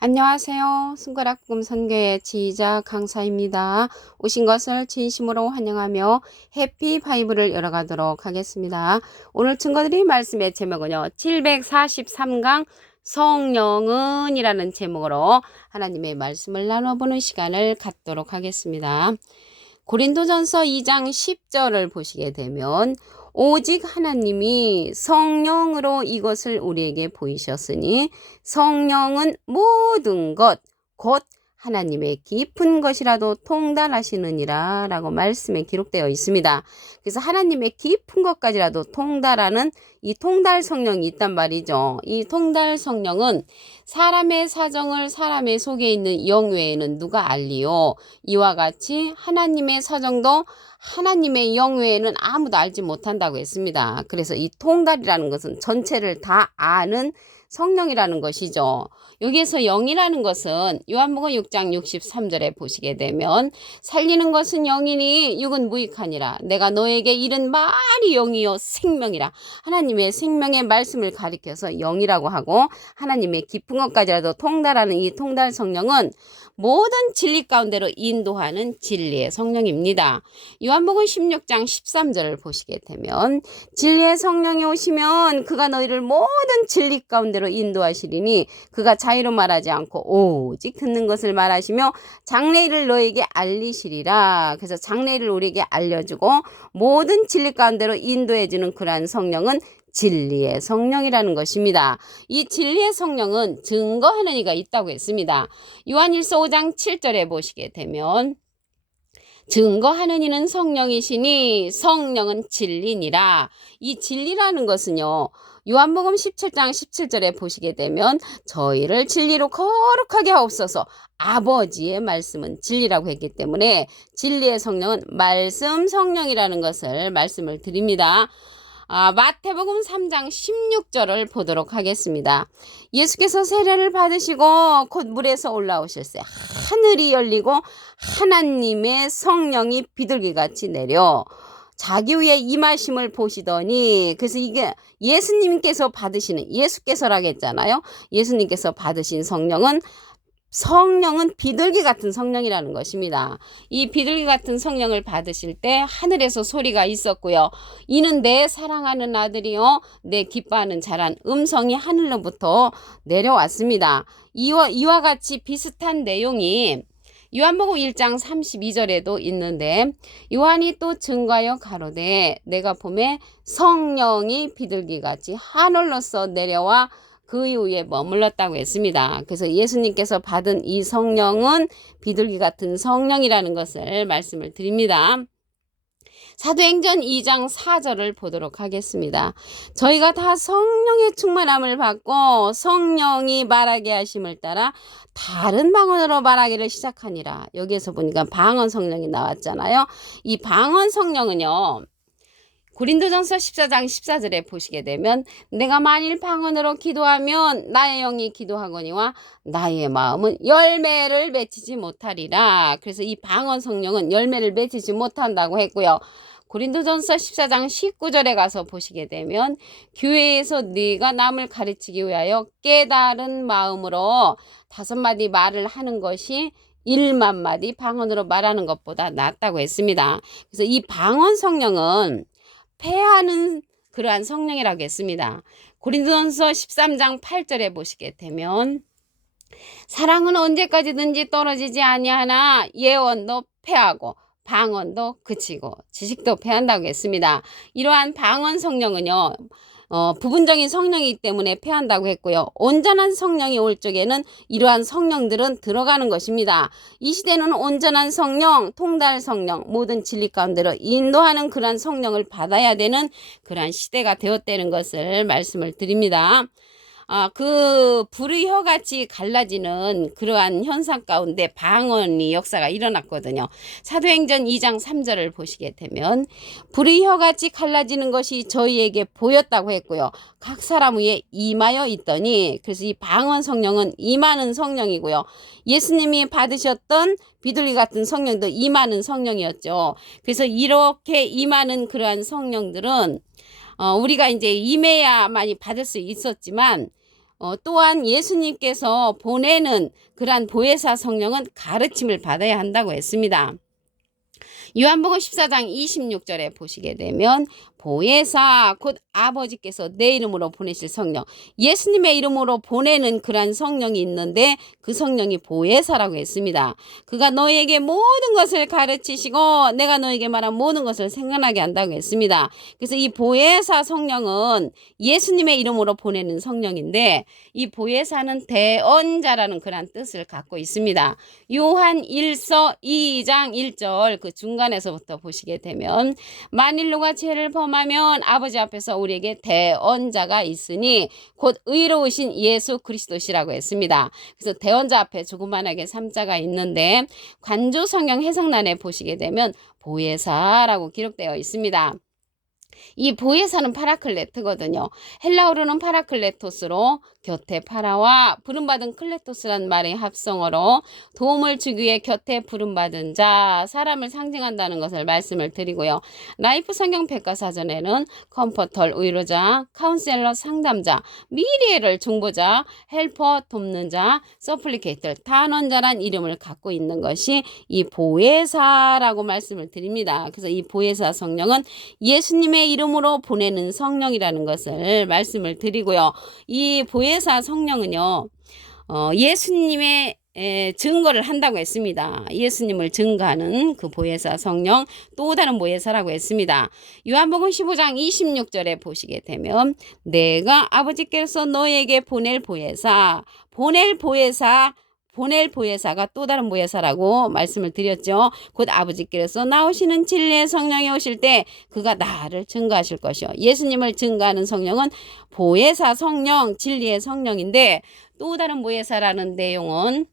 안녕하세요. 손가락금 선교의 지휘자 강사입니다. 오신 것을 진심으로 환영하며 해피 바이블을 열어가도록 하겠습니다. 오늘 증거드릴 말씀의 제목은요. 743강 성령은 이라는 제목으로 하나님의 말씀을 나눠보는 시간을 갖도록 하겠습니다. 고린도전서 2장 10절을 보시게 되면 오직 하나님이 성령으로 이것을 우리에게 보이셨으니 성령은 모든 것, 곧 하나님의 깊은 것이라도 통달하시느니라 라고 말씀에 기록되어 있습니다. 그래서 하나님의 깊은 것까지라도 통달하는 이 통달 성령이 있단 말이죠. 이 통달 성령은 사람의 사정을 사람의 속에 있는 영 외에는 누가 알리요? 이와 같이 하나님의 사정도 하나님의 영 외에는 아무도 알지 못한다고 했습니다. 그래서 이 통달이라는 것은 전체를 다 아는 성령이라는 것이죠. 여기에서 영이라는 것은 요한복음 6장 63절에 보시게 되면 살리는 것은 영이니 육은 무익하니라. 내가 너에게 이른 말이 영이요 생명이라. 하나님의 생명의 말씀을 가리켜서 영이라고 하고 하나님의 깊은 것까지라도 통달하는 이 통달 성령은 모든 진리 가운데로 인도하는 진리의 성령입니다. 요한복음 16장 13절을 보시게 되면 진리의 성령이 오시면 그가 너희를 모든 진리 가운데로 인도하시리니 그가 자의로 말하지 않고 오직 듣는 것을 말하시며 장래일을 너에게 알리시리라. 그래서 장래일을 우리에게 알려주고 모든 진리 가운데로 인도해주는 그러한 성령은 진리의 성령이라는 것입니다. 이 진리의 성령은 증거하는 이가 있다고 했습니다. 요한일서 5장 7절에 보시게 되면 증거하는 이는 성령이시니 성령은 진리니라. 이 진리라는 것은요. 요한복음 17장 17절에 보시게 되면 저희를 진리로 거룩하게 하옵소서. 아버지의 말씀은 진리라고 했기 때문에 진리의 성령은 말씀 성령이라는 것을 말씀을 드립니다. 마태복음 3장 16절을 보도록 하겠습니다. 예수께서 세례를 받으시고 곧 물에서 올라오실세 하늘이 열리고 하나님의 성령이 비둘기같이 내려 자기 위에 임하심을 보시더니, 그래서 이게 예수님께서 받으시는, 예수께서라고 했잖아요. 예수님께서 받으신 성령은 비둘기 같은 성령이라는 것입니다. 이 비둘기 같은 성령을 받으실 때 하늘에서 소리가 있었고요. 이는 내 사랑하는 아들이요 내 기뻐하는 자란 음성이 하늘로부터 내려왔습니다. 이와 같이 비슷한 내용이 요한복음 1장 32절에도 있는데 요한이 또 증거하여 가로되 내가 보매 성령이 비둘기같이 하늘로서 내려와 그 이후에 머물렀다고 했습니다. 그래서 예수님께서 받은 이 성령은 비둘기 같은 성령이라는 것을 말씀을 드립니다. 사도행전 2장 4절을 보도록 하겠습니다. 저희가 다 성령의 충만함을 받고 성령이 말하게 하심을 따라 다른 방언으로 말하기를 시작하니라. 여기에서 보니까 방언 성령이 나왔잖아요. 이 방언 성령은요. 고린도전서 14장 14절에 보시게 되면 내가 만일 방언으로 기도하면 나의 영이 기도하거니와 나의 마음은 열매를 맺히지 못하리라. 그래서 이 방언 성령은 열매를 맺히지 못한다고 했고요. 고린도전서 14장 19절에 가서 보시게 되면 교회에서 네가 남을 가르치기 위하여 깨달은 마음으로 5마디 말을 하는 것이 1만 마디 방언으로 말하는 것보다 낫다고 했습니다. 그래서 이 방언 성령은 패하는 그러한 성령이라고 했습니다. 고린도전서 13장 8절에 보시게 되면 사랑은 언제까지든지 떨어지지 아니하나 예언도 패하고 방언도 그치고 지식도 패한다고 했습니다. 이러한 방언 성령은요. 부분적인 성령이기 때문에 패한다고 했고요. 온전한 성령이 올 적에는 이러한 성령들은 들어가는 것입니다. 이 시대는 온전한 성령, 통달 성령, 모든 진리 가운데로 인도하는 그러한 성령을 받아야 되는 그러한 시대가 되었다는 것을 말씀을 드립니다. 그 불의 혀같이 갈라지는 그러한 현상 가운데 방언이 역사가 일어났거든요. 사도행전 2장 3절을 보시게 되면 불의 혀같이 갈라지는 것이 저희에게 보였다고 했고요. 각 사람 위에 임하여 있더니, 그래서 이 방언 성령은 임하는 성령이고요. 예수님이 받으셨던 비둘기 같은 성령도 임하는 성령이었죠. 그래서 이렇게 임하는 그러한 성령들은 우리가 이제 임해야만이 받을 수 있었지만 또한 예수님께서 보내는 그러한 보혜사 성령은 가르침을 받아야 한다고 했습니다. 요한복음 14장 26절에 보시게 되면 보혜사 곧 아버지께서 내 이름으로 보내실 성령, 예수님의 이름으로 보내는 그러한 성령이 있는데 그 성령이 보혜사라고 했습니다. 그가 너에게 모든 것을 가르치시고 내가 너에게 말한 모든 것을 생각나게 한다고 했습니다. 그래서 이 보혜사 성령은 예수님의 이름으로 보내는 성령인데 이 보혜사는 대언자라는 그러한 뜻을 갖고 있습니다. 요한 1서 2장 1절 그 중간에서부터 보시게 되면 만일 누가 죄를 범하면 아버지 앞에서 우리에게 대언자가 있으니 곧 의로우신 예수 그리스도시라고 했습니다. 그래서 대언자 앞에 조그만하게 3자가 있는데 관조 성경 해석란에 보시게 되면 보혜사라고 기록되어 있습니다. 이 보혜사는 파라클레트거든요. 헬라어로는 파라클레토스로 곁에 파라와 부름받은 클레토스란 말의 합성어로 도움을 주기 위해 곁에 부름받은 자, 사람을 상징한다는 것을 말씀을 드리고요. 라이프 성경 백과사전에는 컴포터, 위로자, 카운셀러, 상담자, 미리에를 중보자, 헬퍼, 돕는 자, 서플리케이터, 탄원자란 이름을 갖고 있는 것이 이 보혜사라고 말씀을 드립니다. 그래서 이 보혜사 성령은 예수님의 이름으로 보내는 성령이라는 것을 말씀을 드리고요. 이 보혜사 성령은요, 예수님의 증거를 한다고 했습니다. 예수님을 증거하는 그 보혜사 성령, 또 다른 보혜사라고 했습니다. 요한복음 15장 26절에 보시게 되면 내가 아버지께서 너에게 보낼 보혜사가 또 다른 보혜사라고 말씀을 드렸죠. 곧 아버지께서 나오시는 진리의 성령이 오실 때 그가 나를 증거하실 것이요. 예수님을 증거하는 성령은 보혜사 성령, 진리의 성령인데 또 다른 보혜사라는 내용은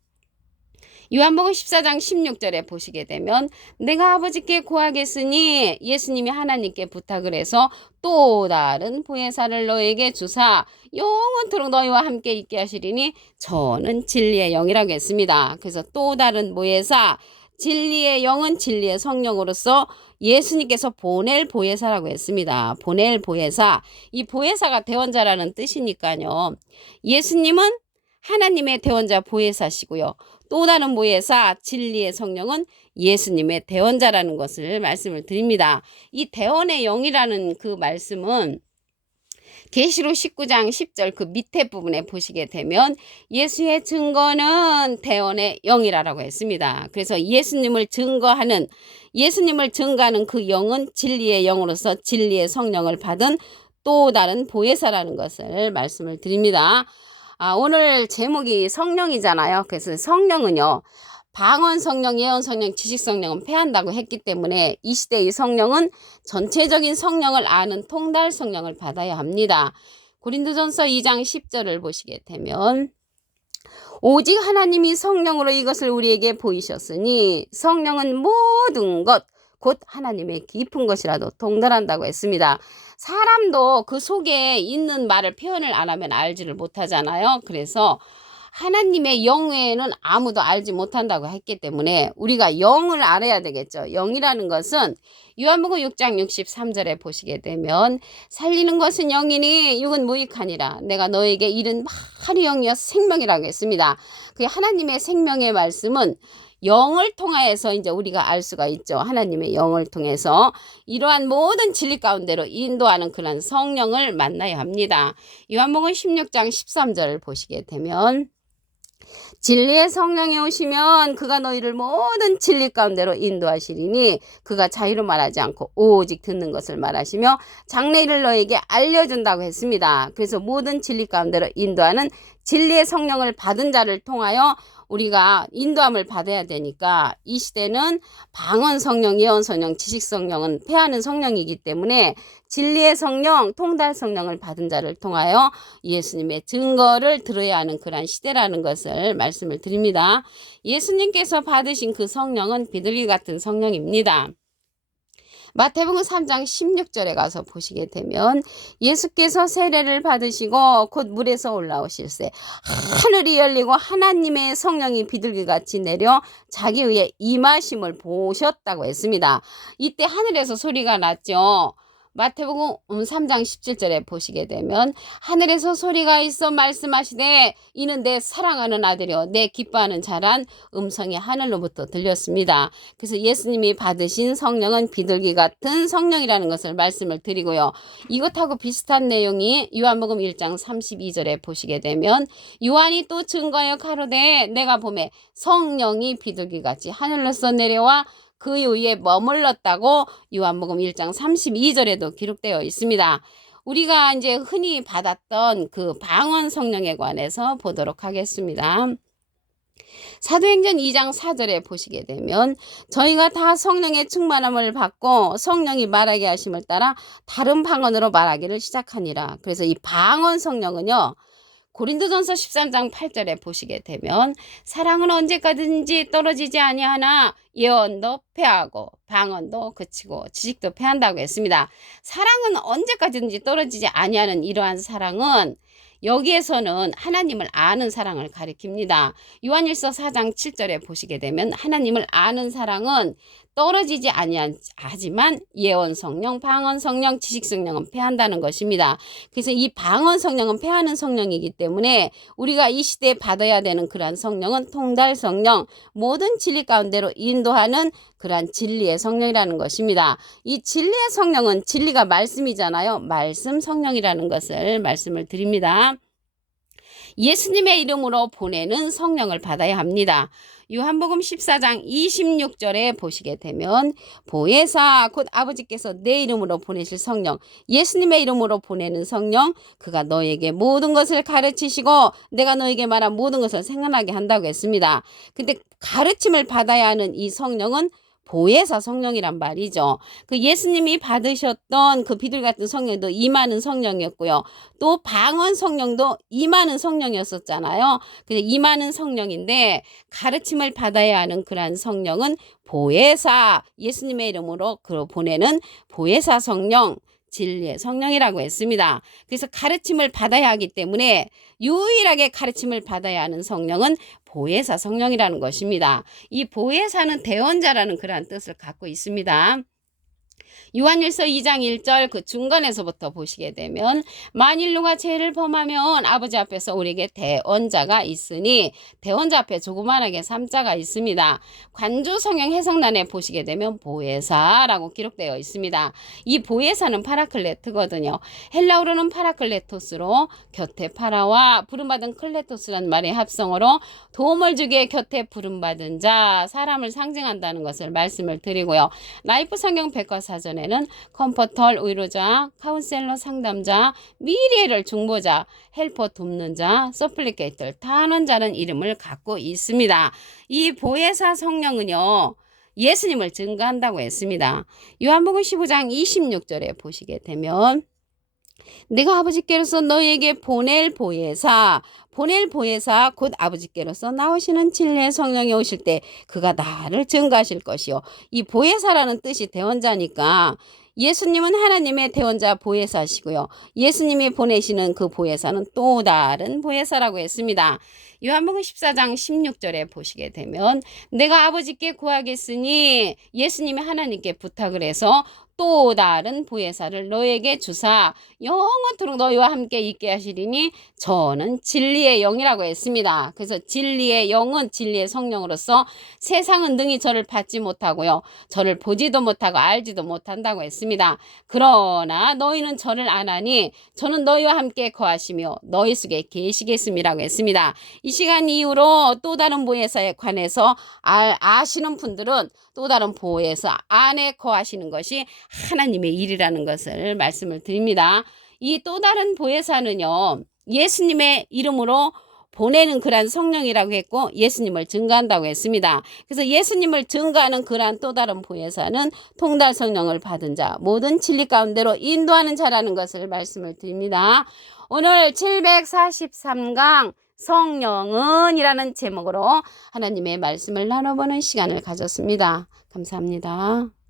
요한복음 14장 16절에 보시게 되면 내가 아버지께 구하겠으니 예수님이 하나님께 부탁을 해서 또 다른 보혜사를 너에게 주사 영원토록 너희와 함께 있게 하시리니 저는 진리의 영이라고 했습니다. 그래서 또 다른 보혜사, 진리의 영은 진리의 성령으로서 예수님께서 보낼 보혜사라고 했습니다. 보낼 보혜사, 이 보혜사가 대원자라는 뜻이니까요. 예수님은 하나님의 대원자 보혜사시고요. 또 다른 보혜사 진리의 성령은 예수님의 대원자라는 것을 말씀을 드립니다. 이 대원의 영이라는 그 말씀은 계시록 19장 10절 그 밑에 부분에 보시게 되면 예수의 증거는 대원의 영이라고 했습니다. 그래서 예수님을 증거하는 그 영은 진리의 영으로서 진리의 성령을 받은 또 다른 보혜사라는 것을 말씀을 드립니다. 오늘 제목이 성령이잖아요. 그래서 성령은요, 방언 성령, 예언 성령, 지식 성령은 패한다고 했기 때문에 이 시대의 성령은 전체적인 성령을 아는 통달 성령을 받아야 합니다. 고린도전서 2장 10절을 보시게 되면 오직 하나님이 성령으로 이것을 우리에게 보이셨으니 성령은 모든 것 곧 하나님의 깊은 것이라도 통달한다고 했습니다. 사람도 그 속에 있는 말을 표현을 안 하면 알지를 못하잖아요. 그래서 하나님의 영 외에는 아무도 알지 못한다고 했기 때문에 우리가 영을 알아야 되겠죠. 영이라는 것은 요한복음 6장 63절에 보시게 되면 살리는 것은 영이니 육은 무익하니라. 내가 너에게 이른 많은 영이여 생명이라고 했습니다. 그 하나님의 생명의 말씀은 영을 통하여서 이제 우리가 알 수가 있죠. 하나님의 영을 통해서 이러한 모든 진리 가운데로 인도하는 그런 성령을 만나야 합니다. 요한복음 16장 13절을 보시게 되면 진리의 성령이 오시면 그가 너희를 모든 진리 가운데로 인도하시리니 그가 자유로 말하지 않고 오직 듣는 것을 말하시며 장래일을 너에게 알려준다고 했습니다. 그래서 모든 진리 가운데로 인도하는 진리의 성령을 받은 자를 통하여 우리가 인도함을 받아야 되니까 이 시대는 방언 성령, 예언 성령, 지식 성령은 패하는 성령이기 때문에 진리의 성령, 통달 성령을 받은 자를 통하여 예수님의 증거를 들어야 하는 그런 시대라는 것을 말씀을 드립니다. 예수님께서 받으신 그 성령은 비둘기 같은 성령입니다. 마태복음 3장 16절에 가서 보시게 되면 예수께서 세례를 받으시고 곧 물에서 올라오실새 하늘이 열리고 하나님의 성령이 비둘기같이 내려 자기 위에 임하심을 보셨다고 했습니다. 이때 하늘에서 소리가 났죠. 마태복음 3장 17절에 보시게 되면 하늘에서 소리가 있어 말씀하시되 이는 내 사랑하는 아들이요 내 기뻐하는 자란 음성이 하늘로부터 들렸습니다. 그래서 예수님이 받으신 성령은 비둘기 같은 성령이라는 것을 말씀을 드리고요. 이것하고 비슷한 내용이 요한복음 1장 32절에 보시게 되면 요한이 또 증거하여 가로되 내가 보매 성령이 비둘기같이 하늘로서 내려와 그 위에 머물렀다고 요한복음 1장 32절에도 기록되어 있습니다. 우리가 이제 흔히 받았던 그 방언 성령에 관해서 보도록 하겠습니다. 사도행전 2장 4절에 보시게 되면 저희가 다 성령의 충만함을 받고 성령이 말하게 하심을 따라 다른 방언으로 말하기를 시작하니라. 그래서 이 방언 성령은요. 고린도전서 13장 8절에 보시게 되면 사랑은 언제까지든지 떨어지지 아니하나 예언도 패하고 방언도 그치고 지식도 패한다고 했습니다. 사랑은 언제까지든지 떨어지지 아니하는 이러한 사랑은 여기에서는 하나님을 아는 사랑을 가리킵니다. 요한일서 4장 7절에 보시게 되면 하나님을 아는 사랑은 떨어지지 아니하지만 예언 성령, 방언 성령, 지식 성령은 패한다는 것입니다. 그래서 이 방언 성령은 패하는 성령이기 때문에 우리가 이 시대에 받아야 되는 그러한 성령은 통달 성령, 모든 진리 가운데로 인도하는 그러한 진리의 성령이라는 것입니다. 이 진리의 성령은 진리가 말씀이잖아요. 말씀 성령이라는 것을 말씀을 드립니다. 예수님의 이름으로 보내는 성령을 받아야 합니다. 요한복음 14장 26절에 보시게 되면 보혜사 곧 아버지께서 내 이름으로 보내실 성령, 예수님의 이름으로 보내는 성령, 그가 너에게 모든 것을 가르치시고 내가 너에게 말한 모든 것을 생각나게 한다고 했습니다. 근데 가르침을 받아야 하는 이 성령은 보혜사 성령이란 말이죠. 그 예수님이 받으셨던 그 비둘기 같은 성령도 임하는 성령이었고요. 또 방언 성령도 임하는 성령이었었잖아요. 근데 임하는 성령인데 가르침을 받아야 하는 그러한 성령은 보혜사, 예수님의 이름으로 보내는 보혜사 성령, 진리의 성령이라고 했습니다. 그래서 가르침을 받아야 하기 때문에 유일하게 가르침을 받아야 하는 성령은 보혜사 성령이라는 것입니다. 이 보혜사는 대언자라는 그러한 뜻을 갖고 있습니다. 요한일서 2장 1절 그 중간에서부터 보시게 되면 만일 누가 죄를 범하면 아버지 앞에서 우리에게 대언자가 있으니 대언자 앞에 조그만하게 3자가 있습니다. 관주 성경 해석란에 보시게 되면 보혜사라고 기록되어 있습니다. 이 보혜사는 파라클레트거든요. 헬라어로는 파라클레토스로 곁에 파라와 부름받은 클레토스란 말의 합성어로 도움을 주기에 곁에 부름받은 자, 사람을 상징한다는 것을 말씀을 드리고요. 라이프 성경 백과사전에 는 컴포터, 위로자, 카운셀러, 상담자, 미래를 중보자, 헬퍼 돕는 자, 서플리케이터, 탄원자는 이름을 갖고 있습니다. 이 보혜사 성령은요. 예수님을 증거한다고 했습니다. 요한복음 15장 26절에 보시게 되면 내가 아버지께로서 너희에게 보낼 보혜사 곧 아버지께로서 나오시는 진리의 성령이 오실 때 그가 나를 증거하실 것이요. 이 보혜사라는 뜻이 대언자니까 예수님은 하나님의 대언자 보혜사시고요. 예수님이 보내시는 그 보혜사는 또 다른 보혜사라고 했습니다. 요한복음 14장 16절에 보시게 되면 내가 아버지께 구하겠으니 예수님이 하나님께 부탁을 해서 또 다른 보혜사를 너에게 주사 영원토록 너희와 함께 있게 하시리니 저는 진리의 영이라고 했습니다. 그래서 진리의 영은 진리의 성령으로서 세상은 능히 저를 받지 못하고요. 저를 보지도 못하고 알지도 못한다고 했습니다. 그러나 너희는 저를 아나니 저는 너희와 함께 거하시며 너희 속에 계시겠음이라고 했습니다. 이 시간 이후로 또 다른 보혜사에 관해서 아시는 분들은 또 다른 보혜사 안에 거하시는 것이 하나님의 일이라는 것을 말씀을 드립니다. 이 또 다른 보혜사는요. 예수님의 이름으로 보내는 그러한 성령이라고 했고 예수님을 증거한다고 했습니다. 그래서 예수님을 증거하는 그러한 또 다른 보혜사는 통달 성령을 받은 자, 모든 진리 가운데로 인도하는 자라는 것을 말씀을 드립니다. 오늘 743강 성령은 이라는 제목으로 하나님의 말씀을 나눠보는 시간을 가졌습니다. 감사합니다.